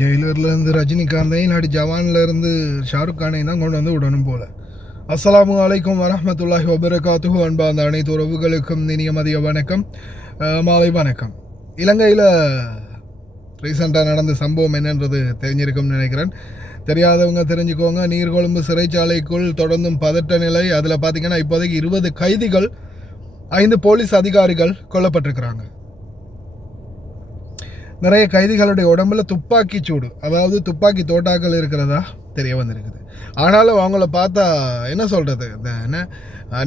ஜெயிலர்லேருந்து ரஜினிகாந்தையும் இல்லாட்டி ஜவான்லேருந்து ஷாருக் கானையும் தான் கொண்டு வந்து விடணும் போல். அஸ்ஸலாமு அலைக்கும் வரஹ்மத்துல்லாஹி வபரகாத்துஹு. அன்பார்ந்த அனைத்து உறவுகளுக்கும் இனிய மதிய வணக்கம், மாலை வணக்கம். இலங்கையில் ரீசெண்டாக நடந்த சம்பவம் என்னன்றது தெரிஞ்சிருக்கும்னு நினைக்கிறேன். தெரியாதவங்க தெரிஞ்சுக்கோங்க. நீர்கொழும்பு சிறைச்சாலைக்குள் தொடர்ந்தும் பதட்ட நிலை. அதில் பார்த்திங்கன்னா இப்போதைக்கு 20 கைதிகள், 5 போலீஸ் அதிகாரிகள் கொல்லப்பட்டிருக்கிறாங்க. நிறைய கைதிகளுடைய உடம்புல துப்பாக்கி சூடு, அதாவது துப்பாக்கி தோட்டாக்கள் இருக்கிறதா தெரிய வந்திருக்குது. ஆனாலும் அவங்கள பார்த்தா என்ன சொல்கிறது, இந்த என்ன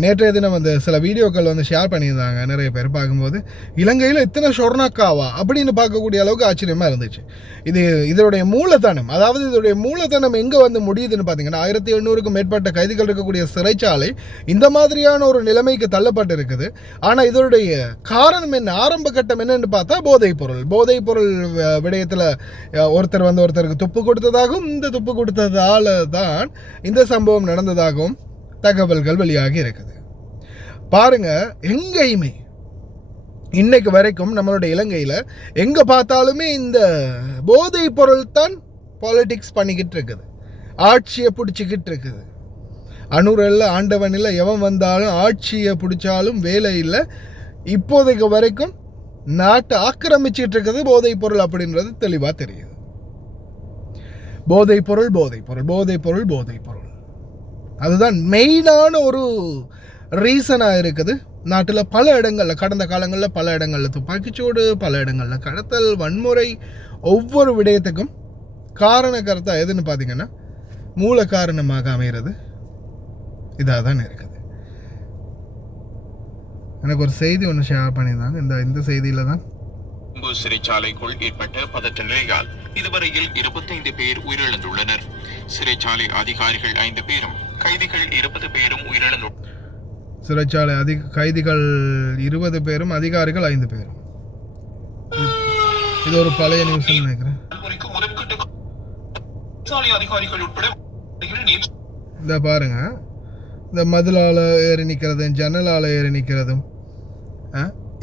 நேற்றைய தினம் வந்து சில வீடியோக்கள் வந்து ஷேர் பண்ணியிருந்தாங்க நிறைய பேர். பார்க்கும்போது இலங்கையில் இத்தனை ஷொர்ணக்காவா அப்படின்னு பார்க்கக்கூடிய அளவுக்கு ஆச்சரியமாக இருந்துச்சு. இதனுடைய மூலதனம், அதாவது இதனுடைய மூலதனம் எங்கே வந்து முடியுதுன்னு பார்த்தீங்கன்னா 1800க்கும் மேற்பட்ட கைதிகள் இருக்கக்கூடிய சிறைச்சாலை இந்த மாதிரியான ஒரு நிலைமைக்கு தள்ளப்பட்டு இருக்குது. ஆனால் இதனுடைய காரணம் என்ன, ஆரம்ப கட்டம் என்னன்னு பார்த்தா போதைப் பொருள் விடயத்தில் ஒருத்தர் வந்து ஒருத்தருக்கு துப்பு கொடுத்ததாகவும் இந்த துப்பு கொடுத்ததால தான் இந்த சம்பவம் நடந்ததாகவும் தகவல்கள் வெளியாகி இருக்குது. பாருங்க, எங்கேயுமே இன்னைக்கு வரைக்கும் நம்மளுடைய இலங்கையில் எங்கே பார்த்தாலுமே இந்த போதைப் பொருள் தான் பாலிடிக்ஸ் பண்ணிக்கிட்டு இருக்குது, ஆட்சியை பிடிச்சிக்கிட்டு இருக்குது. அனுரில் ஆண்டவன் இல்லை, எவன் வந்தாலும் ஆட்சியை பிடிச்சாலும் வேலை இல்லை. இப்போதைக்கு வரைக்கும் நாட்டை ஆக்கிரமிச்சிட்டு இருக்குது போதைப் பொருள் அப்படின்றது தெளிவாக தெரியுது. போதைப் பொருள் போதைப் பொருள் போதைப் பொருள் போதைப் பொருள் அதுதான் மெயினான ஒரு ரீசனாக இருக்குது. நாட்டில் பல இடங்களில் கடந்த காலங்களில் பல இடங்களில் துப்பாக்கிச்சூடு, பல இடங்களில் கடத்தல், வன்முறை, ஒவ்வொரு விடயத்துக்கும் காரண கருத்தாக எதுன்னு பார்த்தீங்கன்னா மூல காரணமாக அமைகிறது இதாக தான் இருக்குது. எனக்கு ஒரு செய்தி ஒன்று ஷேர் பண்ணியிருந்தாங்க. இந்த செய்தியில் தான் சிறைச்சாலைக்குள் ஏற்பட்ட பதட்ட நிலையால் இதுவரையில் 25 பேர் உயிரிழந்துள்ளனர். சிறைச்சாலை அதிகாரிகள் 5 பேரும் கைதிகள் 20 பேரும் உயிரிழந்துள்ளனர். சிறைச்சாலை கைதிகள் 20 பேரும் அதிகாரிகள் 5 பேரும். இது ஒரு பழைய நியூஸ் நினைக்கிறேன். இந்த பாருங்க, இந்த மதிலால ஏறி நிற்கிறதும் ஜன்னலால ஏறி நிற்கிறதும்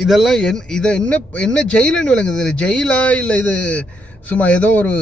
இதெல்லாம் இதை என்ன ஜெயிலுன்னு விளங்குது. ஜெயிலா இல்லை இது சும்மா ஏதோ ஒரு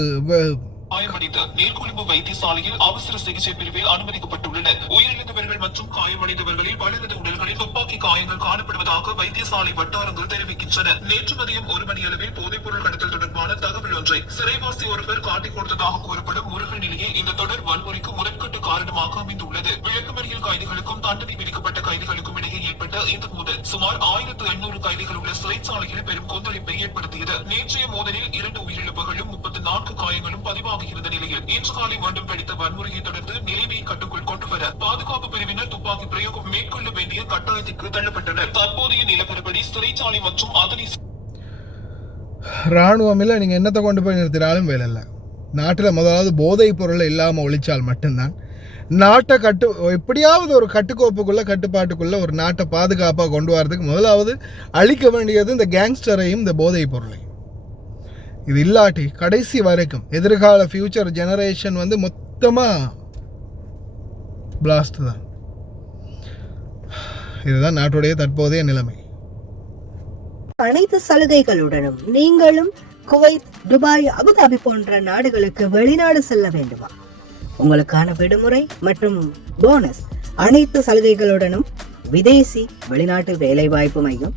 காயமடைந்த நீர்கொழும்பு வைத்தியசாலையில் அவசர சிகிச்சை பிரிவில் அனுமதிக்கப்பட்டுள்ளனர். உயிரிழந்தவர்கள் மற்றும் காயமடைந்தவர்களில் பலரது உடல்களில் துப்பாக்கி காயங்கள் காணப்படுவதாக வைத்தியசாலை வட்டாரங்கள் தெரிவிக்கின்றன. நேற்று மதியம் 1 மணி அளவில் போதைப் பொருள் கடத்தல் தொடர்பான தகவல் ஒன்றை சிறைவாசி ஒருவர் காட்டிக் கொடுத்ததாக கூறப்படும் முருகன் நிலையே இந்த தொடர் வன்முறைக்கு முரண்கட்டு காரணமாக அமைந்துள்ளது. விளக்கமறியல் கைதிகளுக்கும் தண்டனை விதிக்கப்பட்ட கைதிகளுக்கும் இடையே ஏற்பட்ட இந்த மோதல் சுமார் 1800 கைதிகள் உள்ள சிறைச்சாலையில் பெரும் கொந்தளிப்பை ஏற்படுத்தியது. நேற்றைய மோதலில் 2 உயிரிழப்புகளும் 34 காயங்களும் பதிவாக இருந்த நிலையில் இன்று காலை மீண்டும் வெடித்த வன்முறையை தொடர்ந்து நிலைமையை கட்டுக்குள் கொண்டுவர பாதுகாப்பு பிரிவினர் துப்பாக்கி பிரயோகம் மேற்கொள்ள வேண்டிய கட்டாயத்திற்கு தள்ளப்பட்டனர். தற்போதைய நிலவரப்படி சிறைச்சாலை மற்றும் அதனை இராணுவம் இல்லை, நீங்கள் என்னத்தை கொண்டு போய் நிறுத்தினாலும் வேலை இல்லை. நாட்டில் முதலாவது போதைப் பொருளை இல்லாமல் ஒழிச்சால் மட்டும்தான் நாட்டை எப்படியாவது ஒரு கட்டுப்பாட்டுக்குள்ள ஒரு நாட்டை பாதுகாப்பாக கொண்டு வரதுக்கு முதலாவது அழிக்க வேண்டியது இந்த கேங்ஸ்டரையும் இந்த போதைப் பொருளையும். இது இல்லாட்டி கடைசி வரைக்கும் எதிர்கால ஃபியூச்சர் ஜெனரேஷன் வந்து மொத்தமாக பிளாஸ்ட் தான். இதுதான் நாட்டுடைய தற்போதைய நிலைமை. அனைத்து சலுகைகளுடனும் நீங்களும் குவைத், துபாய், அபுதாபி போன்ற நாடுகளுக்கு வெளிநாடு செல்ல வேண்டுமா? உங்களுக்கான விடுமுறை மற்றும் போனஸ் அனைத்து சலுகைகளுடனும் விதேசி வெளிநாட்டு வேலை வாய்ப்பு மையம்.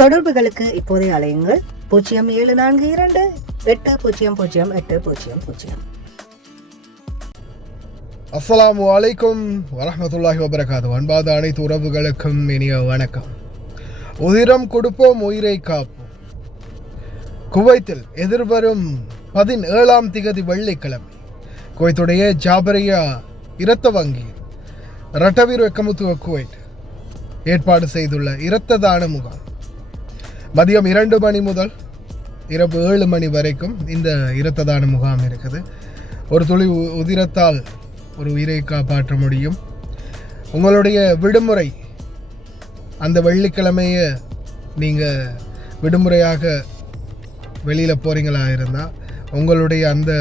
தொடர்புகளுக்கு இப்போதைய அலையுங்கள் 0742800800. அஸ்ஸலாமு அலைக்கும் வரஹ்மத்துல்லாஹி வபரகாத்துஹு. அன்பாத அனைத்து உறவுகளுக்கும் இனிய வணக்கம். உதிரம் கொடுப்போம், உயிரை காப்போம். குவைத்தில் எதிர்வரும் 17ஆம் திகதி வெள்ளிக்கிழமை குவைத்துடைய ஜாபரியா இரத்த வங்கி ரட்டவீர் வெக்கமுத்துவ குவைட் ஏற்பாடு செய்துள்ள இரத்த தான முகாம் மதியம் 2 மணி முதல் இரவு 7 மணி வரைக்கும் இந்த இரத்த தான முகாம் இருக்குது. ஒரு துளி உதிரத்தால் ஒரு உயிரை காப்பாற்ற முடியும். உங்களுடைய விடுமுறை அந்த வெள்ளிக்கிழமையை நீங்கள் விடுமுறையாக வெளியில் போகிறீங்களா இருந்தால் உங்களுடைய அந்த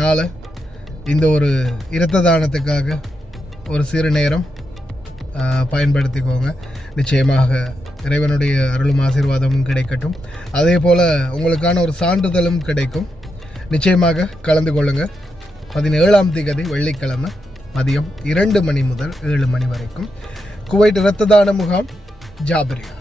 நாளை இந்த ஒரு இரத்த தானத்துக்காக ஒரு சிறு நேரம் பயன்படுத்திக்கோங்க. நிச்சயமாக இறைவனுடைய அருளும் ஆசீர்வாதமும் கிடைக்கட்டும். அதே போல் உங்களுக்கான ஒரு சான்றிதழும் கிடைக்கும். நிச்சயமாக கலந்து கொள்ளுங்கள். 17ஆம் தேதி வெள்ளிக்கிழமை மதியம் 2 மணி முதல் 7 மணி வரைக்கும் குவைட் இரத்த தான முகாம் ஜாபரியா.